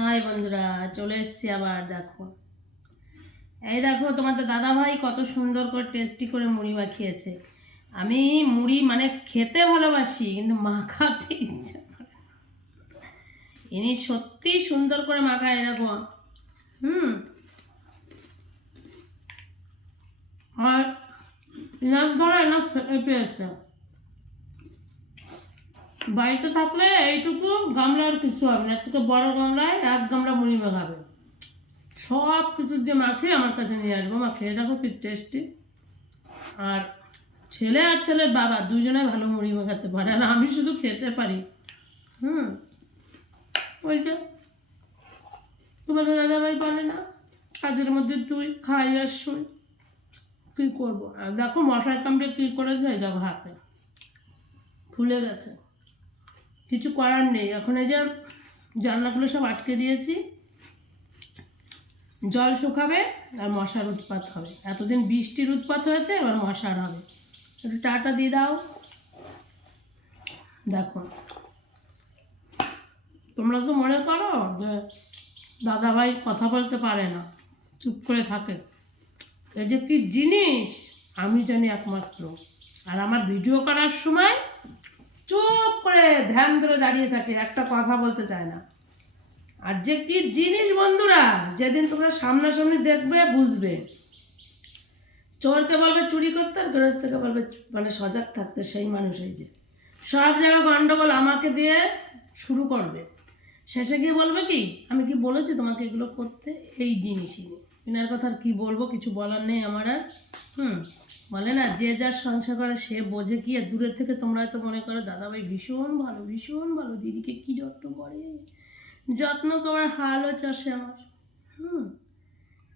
High বন্ধুরা, চলে এসছি আবার, দেখো। এই দেখো, তোমাদের দাদা ভাই কত সুন্দর করে টেস্টি করে মুড়ি মাখিয়েছে। আমি মুড়ি মানে খেতে ভালোবাসি, কিন্তু মাখাতে ইচ্ছা করে না। ইনি সত্যি সুন্দর করে মাখায় এরকম হুম। আর ধরে সেটে পেয়েছে। বাড়িতে থাকলে এইটুকু গামলার কিছু হবে না থেকে বড় গামলায় এক গামলা মুড়ি মাখাবে সব কিছু দিয়ে মাখে আমার কাছে নিয়ে আসব, মা, খেয়ে দেখো কি টেস্টি আর ছেলে আর ছেলের বাবা দুজনে ভালো মুড়ি মাখাতে পারে, আর আমি শুধু খেতে পারি। হুম। ওই যে, তোমাদের দাদাভাই পারে না, কাজের মধ্যে তুই খাই আর শুই। কী করব? আর দেখো মশার কামড়ে কী করেছে? দেখো হাতে। ফুলে গেছে। কিছু করার নেই। এখন এই যে জানলাগুলো সব আটকে দিয়েছি। জল শুকাবে, আর মশার উৎপাত হবে। এতদিন বৃষ্টির উৎপাত হয়েছে, এবার মশার হবে। একটু টাটা দিয়ে দাও। দেখো। তোমরা তো মনে করো যে দাদাভাই কথা বলতে পারে না। চুপ করে থাকে। এই যে কি জিনিস, আমি জানি একমাত্র। আর আমার ভিডিও করার সময় চুপ করে ধ্যান ধরে দাঁড়িয়ে থাকে, একটা কথা বলতে চায় না। আর যে কি জিনিস বন্ধুরা, যেদিন তোমরা সামনাসামনি দেখবে, বুঝবে। চোরকে বলবে চুরি করতে, আর গৃহস্থকে বলবে মানে সজাগ থাকতে, সেই মানুষ এই যে। সব জায়গায় গণ্ডগোল আমাকে দিয়ে শুরু করবে। শেষে গিয়ে বলবে কি, আমি কি বলেছি তোমাকে এগুলো করতে? এই জিনিসই। এনার কথা আর কি বলব? কিছু বলার নেই আমার আর। হুম, বলে না, যে যার সংসার করে সে বোঝে কি, আর দূরের থেকে তোমরা হয়তো মনে করো, দাদাভাই ভীষণ ভালো ভীষণ ভালো, দিদিকে কি যত্ন করে? যত্ন করার হালও চাষে আমার। হুম,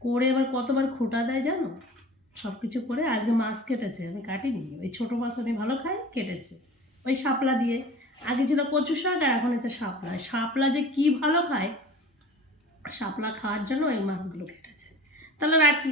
করে এবার কতবার খোটা দেয় জানো? সব কিছু করে আজকে মাছ কেটেছে, আমি কাটিনি। ওই ছোটো মাছ আমি ভালো খাই, কেটেছে। ওই শাপলা দিয়ে। আগে ছিল কচু শাক, আর এখন হচ্ছে শাপলা। শাপলা যে কি ভালো খায়, শাপলা খাওয়ার জন্য ওই মাছগুলো কেটেছে। তাহলে রাখি